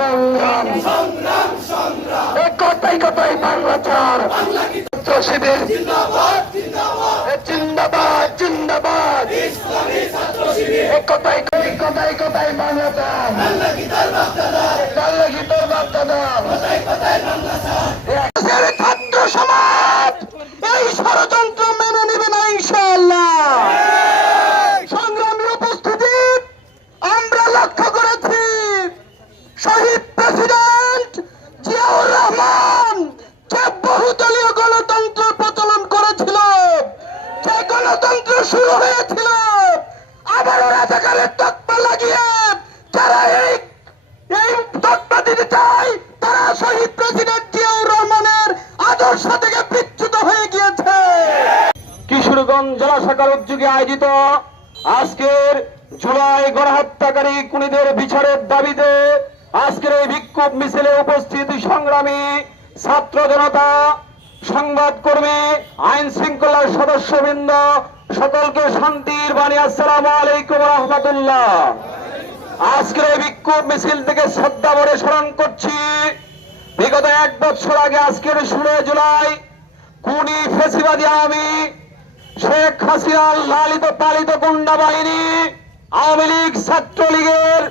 সংগ্রাম এক কথাই কথাই বাংলা চার। শিবির। জিন্দাবাদ জিন্দাবাদ। এক কথাই কথাই কথাই বাংলা চার। লাগি তোর বাপ দাদা। শহীদ প্রেসিডেন্ট জিয়াউর রহমান যে বহুদলীয় গণতন্ত্র প্রচলন করেছিল, যে গণতন্ত্র শুরু হয়েছিল, আবারও রাজাকারের তৎপর লাগিয়ে যারা এই এই তৎপা দিতে চায়, তারা শহীদ প্রেসিডেন্ট জিয়াউর রহমানের আদর্শ থেকে বিচ্যুত হয়ে গিয়েছে। কিশোরগঞ্জ জেলা শাখার উদ্যোগে আয়োজিত আজকের জুলাই গণহত্যাকারী খুনিদের বিচারের দাবিতে আজকের এই বিক্ষোভ মিছিলে উপস্থিত সংগ্রামী ছাত্র জনতা, সংবাদ কর্মী, আইন শৃঙ্খলার সদস্যবৃন্দ, সকলকে শান্তির বাণী। আসসালাম আলাইকুম রহমতুল্লাহ। আজকের এই বিক্ষোভ মিছিল থেকে শ্রদ্ধা ভরে স্মরণ করছি, বিগত এক বছর আগে আজকের ষোলো জুলাই, কুনি ফেসিবাদী আমি শেখ হাসিনার লালিত পালিত গুন্ডা বাহিনী, আওয়ামী লীগ ছাত্রলীগের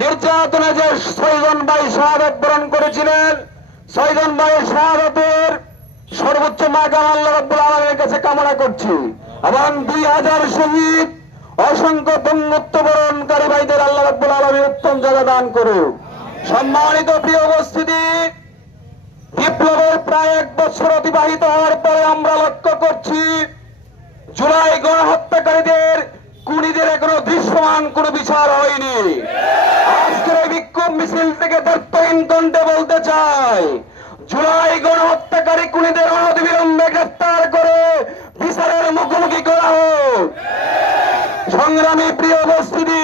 নির্যাতনে যে ছয়জন ভাই শাহাদত বরণ করেছিলেন, ছয়জন ভাই শাহাদতের সর্বোচ্চ মাগাম আল্লাহ আলমের কাছে কামনা করছি। এবং দুই হাজার শহীদ, অসংখ্য বঙ্গত্ব বরণকারী ভাইদের আল্লাহ রব্বুল আলমী উত্তম জায়গা দান করুক। সম্মানিত প্রিয় উপস্থিতি, বিপ্লবের প্রায় এক বছর অতিবাহিত হওয়ার পরে আমরা লক্ষ্য করছি, জুলাই গণহত্যাকারীদের কুড়িদের এখনও দৃশ্যমান কোনো বিচার হয়নি। আজকের বিক্ষোভ মিছিল থেকে দত্তহীন কণ্ঠে বলতে চাই, জুলাই গণহত্যাকারী কুনিদের অনবিলম্বে গ্রেফতার করে বিচারের মুখোমুখি করা হোক। সংগ্রামী প্রিয় বস্তুটি